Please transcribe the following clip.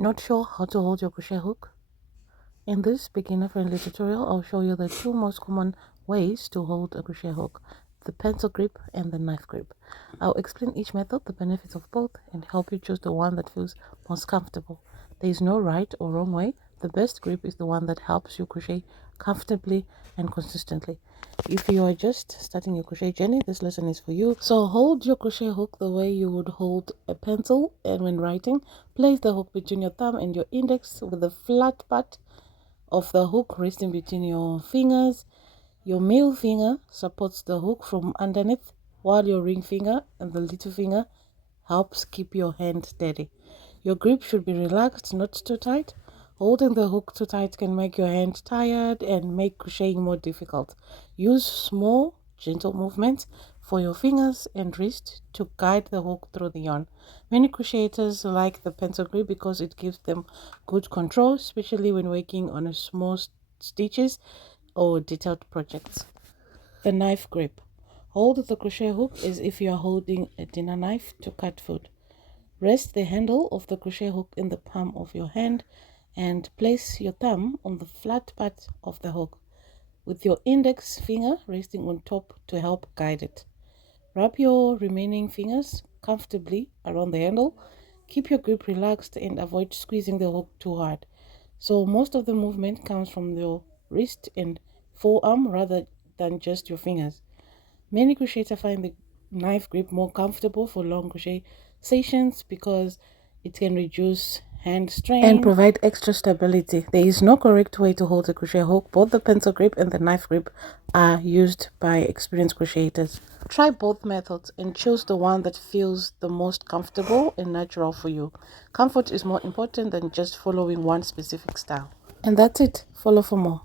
Not sure how to hold your crochet hook? In this beginner-friendly tutorial, I'll show you the two most common ways to hold a crochet hook, the pencil grip and the knife grip. I'll explain each method, the benefits of both, and help you choose the one that feels most comfortable. There is no right or wrong way. The best grip is the one that helps you crochet comfortably and consistently. If you are just starting your crochet journey, this lesson is for you. So hold your crochet hook the way you would hold a pencil, and when writing, place the hook between your thumb and your index with the flat part of the hook resting between your fingers. Your middle finger supports the hook from underneath, while your ring finger and the little finger helps keep your hand steady. Your grip should be relaxed, not too tight. Holding the hook too tight can make your hand tired and make crocheting more difficult. Use small, gentle movements for your fingers and wrist to guide the hook through the yarn. Many crocheters like the pencil grip because it gives them good control, especially when working on a small stitches or detailed projects. The knife grip. Hold the crochet hook as if you are holding a dinner knife to cut food. Rest the handle of the crochet hook in the palm of your hand and place your thumb on the flat part of the hook, with your index finger resting on top to help guide it. Wrap your remaining fingers comfortably around the handle. Keep your grip relaxed and avoid squeezing the hook too hard. So most of the movement comes from your wrist and forearm rather than just your fingers. Many crocheters find the knife grip more comfortable for long crochet sessions because it can reduce hand strain and provide extra stability. There is no correct way to hold a crochet hook. Both the pencil grip and the knife grip are used by experienced crocheters. Try both methods and choose the one that feels the most comfortable and natural for you. Comfort is more important than just following one specific style. And that's it. Follow for more.